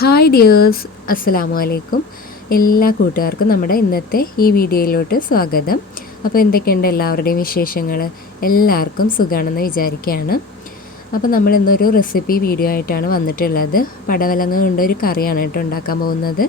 Hi dears, അസ്സലാമു അലൈക്കും. എല്ലാ കൂട്ടുകാർക്കും നമ്മുടെ ഇന്നത്തെ ഈ വീഡിയോയിലോട്ട് സ്വാഗതം. അപ്പോൾ എന്തൊക്കെയുണ്ട് എല്ലാവരുടെയും വിശേഷങ്ങൾ? എല്ലാവർക്കും സുഖമാണെന്ന് വിചാരിക്കുകയാണ്. അപ്പോൾ നമ്മൾ ഇന്നൊരു റെസിപ്പി വീഡിയോ ആയിട്ടാണ് വന്നിട്ടുള്ളത്. പടവലങ്ങ കൊണ്ട് ഒരു കറിയാണ് കേട്ടോ ഉണ്ടാക്കാൻ പോകുന്നത്.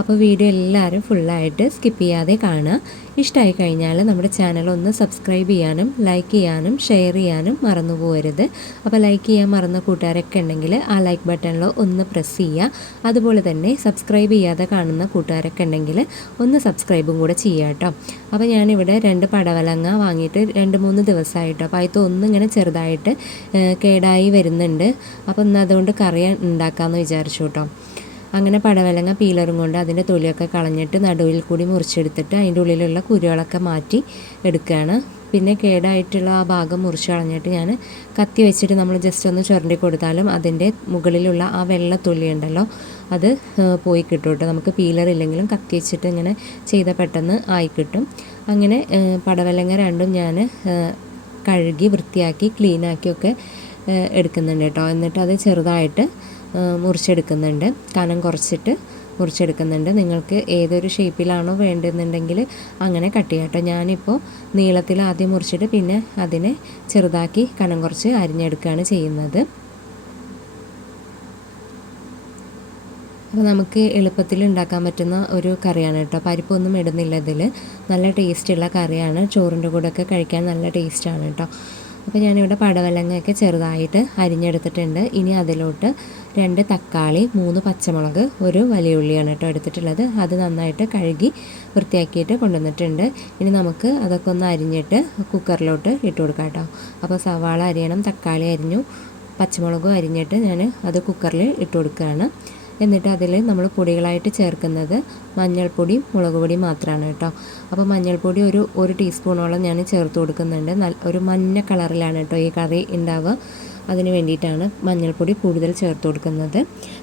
അപ്പോൾ വീഡിയോ എല്ലാവരും ഫുള്ളായിട്ട് സ്കിപ്പ് ചെയ്യാതെ കാണുക. ഇഷ്ടമായി കഴിഞ്ഞാൽ നമ്മുടെ ചാനൽ ഒന്ന് സബ്സ്ക്രൈബ് ചെയ്യാനും ലൈക്ക് ചെയ്യാനും ഷെയർ ചെയ്യാനും മറന്നു പോകരുത്. അപ്പോൾ ലൈക്ക് ചെയ്യാൻ മറന്ന കൂട്ടുകാരൊക്കെ ഉണ്ടെങ്കിൽ ആ ലൈക്ക് ബട്ടണിൽ ഒന്ന് പ്രസ് ചെയ്യുക. അതുപോലെ തന്നെ സബ്സ്ക്രൈബ് ചെയ്യാതെ കാണുന്ന കൂട്ടുകാരൊക്കെ ഉണ്ടെങ്കിൽ ഒന്ന് സബ്സ്ക്രൈബും കൂടെ ചെയ്യുക കേട്ടോ. അപ്പോൾ ഞാനിവിടെ 2 പടവലങ്ങ വാങ്ങിയിട്ട് 2-3 ദിവസമായിട്ടോ. അപ്പോൾ അതിൽ ഒന്നിങ്ങനെ ചെറുതായിട്ട് കേടായി വരുന്നുണ്ട്. അപ്പോൾ ഇന്ന് അതുകൊണ്ട് കറി ഉണ്ടാക്കാമെന്ന് വിചാരിച്ചു കേട്ടോ. അങ്ങനെ പടവലങ്ങ പീലറും കൊണ്ട് അതിൻ്റെ തൊലിയൊക്കെ കളഞ്ഞിട്ട് നടുവിൽ കൂടി മുറിച്ചെടുത്തിട്ട് അതിൻ്റെ ഉള്ളിലുള്ള കുരുകളൊക്കെ മാറ്റി എടുക്കുകയാണ്. പിന്നെ കേടായിട്ടുള്ള ആ ഭാഗം മുറിച്ച് കളഞ്ഞിട്ട് ഞാൻ കത്തി വെച്ചിട്ട് നമ്മൾ ജസ്റ്റ് ഒന്ന് ചുരണ്ടി കൊടുത്താലും അതിൻ്റെ മുകളിലുള്ള ആ വെള്ള തൊലി ഉണ്ടല്ലോ അത് പോയി കിട്ടും കേട്ടോ. നമുക്ക് പീലർ ഇല്ലെങ്കിലും കത്തി വെച്ചിട്ട് ഇങ്ങനെ ചെയ്താൽ പെട്ടെന്ന് ആയി കിട്ടും. അങ്ങനെ പടവലങ്ങ രണ്ടും ഞാൻ കഴുകി വൃത്തിയാക്കി ക്ലീനാക്കിയൊക്കെ എടുക്കുന്നുണ്ട് കേട്ടോ. എന്നിട്ട് അത് ചെറുതായിട്ട് മുറിച്ചെടുക്കുന്നുണ്ട്, കനം കുറച്ചിട്ട് മുറിച്ചെടുക്കുന്നുണ്ട്. നിങ്ങൾക്ക് ഏതൊരു ഷേപ്പിലാണോ വേണ്ടുന്നുണ്ടെങ്കിൽ അങ്ങനെ കട്ട് ചെയ്യാം കേട്ടോ. ഞാനിപ്പോൾ നീളത്തിൽ ആദ്യം മുറിച്ചിട്ട് പിന്നെ അതിനെ ചെറുതാക്കി കനം കുറച്ച് അരിഞ്ഞെടുക്കുകയാണ് ചെയ്യുന്നത്. അപ്പോൾ നമുക്ക് എളുപ്പത്തിൽ ഉണ്ടാക്കാൻ പറ്റുന്ന ഒരു കറിയാണ് കേട്ടോ. പരിപ്പൊന്നും ഇടുന്നില്ല ഇതിൽ. നല്ല ടേസ്റ്റുള്ള കറിയാണ്. ചോറിൻ്റെ കൂടെയൊക്കെ കഴിക്കാൻ നല്ല ടേസ്റ്റാണ് കേട്ടോ. അപ്പോൾ ഞാനിവിടെ പടവലങ്ങയൊക്കെ ചെറുതായിട്ട് അരിഞ്ഞെടുത്തിട്ടുണ്ട്. ഇനി അതിലോട്ട് 2 തക്കാളി, 3 പച്ചമുളക്, 1 വലിയ ഉള്ളിയാണ് കേട്ടോ എടുത്തിട്ടുള്ളത്. അത് നന്നായിട്ട് കഴുകി വൃത്തിയാക്കിയിട്ട് കൊണ്ടുവന്നിട്ടുണ്ട്. ഇനി നമുക്ക് അതൊക്കെ ഒന്ന് അരിഞ്ഞിട്ട് കുക്കറിലോട്ട് ഇട്ട് കൊടുക്കാം കേട്ടോ. അപ്പോൾ സവാള അരിയണം, തക്കാളി അരിഞ്ഞു, പച്ചമുളകും അരിഞ്ഞിട്ട് ഞാൻ അത് കുക്കറിൽ ഇട്ട് കൊടുക്കുകയാണ്. എന്നിട്ട് അതിൽ നമ്മൾ പൊടികളായിട്ട് ചേർക്കുന്നത് മഞ്ഞൾപ്പൊടിയും മുളക് പൊടിയും മാത്രമാണ് കേട്ടോ. അപ്പോൾ മഞ്ഞൾപ്പൊടി ഒരു ടീസ്പൂണോളം ഞാൻ ചേർത്ത് കൊടുക്കുന്നുണ്ട്. ഒരു മഞ്ഞ കളറിലാണ് കേട്ടോ ഈ കറി ഉണ്ടാവുക. അതിന് വേണ്ടിയിട്ടാണ് മഞ്ഞൾപ്പൊടി കൂടുതൽ ചേർത്ത് കൊടുക്കുന്നത്.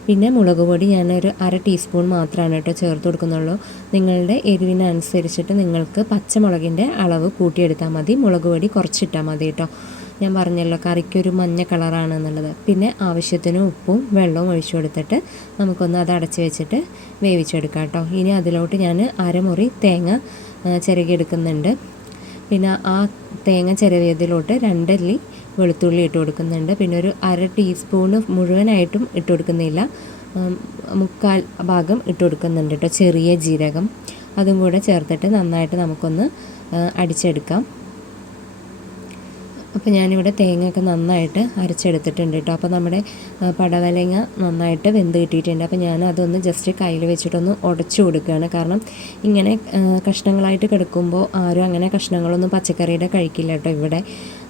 പിന്നെ മുളക് പൊടി ഞാനൊരു 1/2 ടീസ്പൂൺ മാത്രമാണ് കേട്ടോ ചേർത്ത് കൊടുക്കുന്നുള്ളൂ. നിങ്ങളുടെ എരിവിനനുസരിച്ചിട്ട് നിങ്ങൾക്ക് പച്ചമുളകിൻ്റെ അളവ് കൂട്ടിയെടുത്താൽ മതി. മുളക് പൊടി കുറച്ചിട്ടാൽ മതി കേട്ടോ. ഞാൻ പറഞ്ഞല്ലോ കറിക്കൊരു മഞ്ഞ കളറാണ് എന്നുള്ളത്. പിന്നെ ആവശ്യത്തിന് ഉപ്പും വെള്ളവും ഒഴിച്ചു കൊടുത്തിട്ട് നമുക്കൊന്ന് അത് അടച്ച് വെച്ചിട്ട് വേവിച്ചെടുക്കാം കേട്ടോ. ഇനി അതിലോട്ട് ഞാൻ അരമുറി തേങ്ങ ചിരകിയെടുക്കുന്നുണ്ട്. പിന്നെ ആ തേങ്ങ ചിരവിയതിലോട്ട് 2 അല്ലി വെളുത്തുള്ളി ഇട്ട് കൊടുക്കുന്നുണ്ട്. പിന്നെ ഒരു 1/2 ടീസ്പൂണ് മുഴുവനായിട്ടും ഇട്ട് കൊടുക്കുന്നില്ല, 1/4 ഭാഗം ഇട്ട് കൊടുക്കുന്നുണ്ട് കേട്ടോ ചെറിയ ജീരകം. അതും കൂടെ ചേർത്തിട്ട് നന്നായിട്ട് നമുക്കൊന്ന് അടിച്ചെടുക്കാം. അപ്പോൾ ഞാനിവിടെ തേങ്ങയൊക്കെ നന്നായിട്ട് അരച്ചെടുത്തിട്ടുണ്ട് കേട്ടോ. അപ്പോൾ നമ്മുടെ പടവലങ്ങ നന്നായിട്ട് വെന്ത് കിട്ടിയിട്ടുണ്ട്. അപ്പോൾ ഞാൻ അതൊന്ന് ജസ്റ്റ് കയ്യിൽ വെച്ചിട്ടൊന്ന് ഉടച്ചു കൊടുക്കുകയാണ്. കാരണം ഇങ്ങനെ കഷ്ണങ്ങളായിട്ട് കിടക്കുമ്പോൾ ആരും അങ്ങനെ കഷ്ണങ്ങളൊന്നും പച്ചക്കറിയുടെ കഴിക്കില്ല കേട്ടോ ഇവിടെ.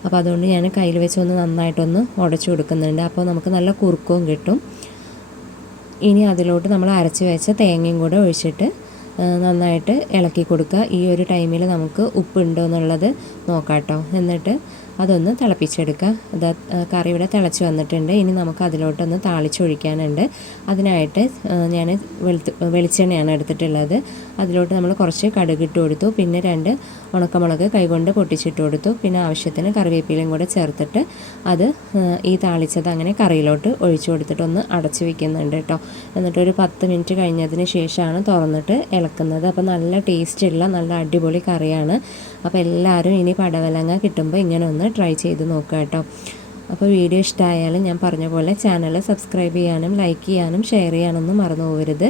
അപ്പോൾ അതുകൊണ്ട് ഞാൻ കയ്യിൽ വെച്ചൊന്ന് നന്നായിട്ടൊന്ന് ഉടച്ചു കൊടുക്കുന്നുണ്ട്. അപ്പോൾ നമുക്ക് നല്ല കുറുക്കവും കിട്ടും. ഇനി അതിലോട്ട് നമ്മൾ അരച്ച് വെച്ച തേങ്ങയും കൂടെ ഒഴിച്ചിട്ട് നന്നായിട്ട് ഇളക്കി കൊടുക്കുക. ഈ ഒരു ടൈമിൽ നമുക്ക് ഉപ്പുണ്ടോ എന്നുള്ളത് നോക്കാം കേട്ടോ. എന്നിട്ട് അതൊന്ന് തിളപ്പിച്ചെടുക്കുക. കറി ഇവിടെ തിളച്ച് വന്നിട്ടുണ്ട്. ഇനി നമുക്ക് അതിലോട്ടൊന്ന് താളിച്ചൊഴിക്കാനുണ്ട്. അതിനായിട്ട് ഞാൻ വെളിച്ചെണ്ണയാണ് എടുത്തിട്ടുള്ളത്. അതിലോട്ട് നമ്മൾ കുറച്ച് കടുകിട്ട് കൊടുത്തു. പിന്നെ 2 ഉണക്കമുളക് കൈകൊണ്ട് പൊട്ടിച്ചിട്ട് കൊടുത്തു. പിന്നെ ആവശ്യത്തിന് കറിവേപ്പിലയും കൂടെ ചേർത്തിട്ട് അത് ഈ താളിച്ചത് അങ്ങനെ കറിയിലോട്ട് ഒഴിച്ചു കൊടുത്തിട്ട് ഒന്ന് അടച്ച് വയ്ക്കുന്നുണ്ട് കേട്ടോ. എന്നിട്ടൊരു 10 മിനിറ്റ് കഴിഞ്ഞതിന് ശേഷമാണ് തുറന്നിട്ട് ഇളക്കുന്നത്. അപ്പോൾ നല്ല ടേസ്റ്റുള്ള നല്ല അടിപൊളി കറിയാണ്. അപ്പോൾ എല്ലാവരും ഇനി പടവലങ്ങ കിട്ടുമ്പോൾ ഇങ്ങനെ ഒന്ന് ട്രൈ ചെയ്ത് നോക്കുക കേട്ടോ. അപ്പോൾ വീഡിയോ ഇഷ്ടമായാലും ഞാൻ പറഞ്ഞ പോലെ ചാനൽ സബ്സ്ക്രൈബ് ചെയ്യാനും ലൈക്ക് ചെയ്യാനും ഷെയർ ചെയ്യാനൊന്നും മറന്നു പോകരുത്.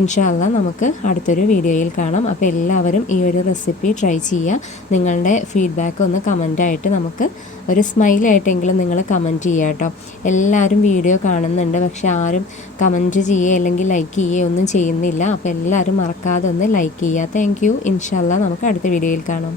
ഇൻഷാ അല്ലാ നമുക്ക് അടുത്തൊരു വീഡിയോയിൽ കാണാം. അപ്പോൾ എല്ലാവരും ഈ ഒരു റെസിപ്പി ട്രൈ ചെയ്യുക. നിങ്ങളുടെ ഫീഡ്ബാക്ക് ഒന്ന് കമൻറ്റായിട്ട് നമുക്ക് ഒരു സ്മൈലായിട്ടെങ്കിലും നിങ്ങൾ കമൻറ്റ് ചെയ്യുക കേട്ടോ. എല്ലാവരും വീഡിയോ കാണുന്നുണ്ട്, പക്ഷെ ആരും കമൻറ്റ് ചെയ്യുക അല്ലെങ്കിൽ ലൈക്ക് ചെയ്യുക ഒന്നും ചെയ്യുന്നില്ല. അപ്പോൾ എല്ലാവരും മറക്കാതെ ഒന്ന് ലൈക്ക് ചെയ്യുക. Thank you. ഇൻഷാ അല്ലാ നമുക്ക് അടുത്ത വീഡിയോയിൽ കാണാം.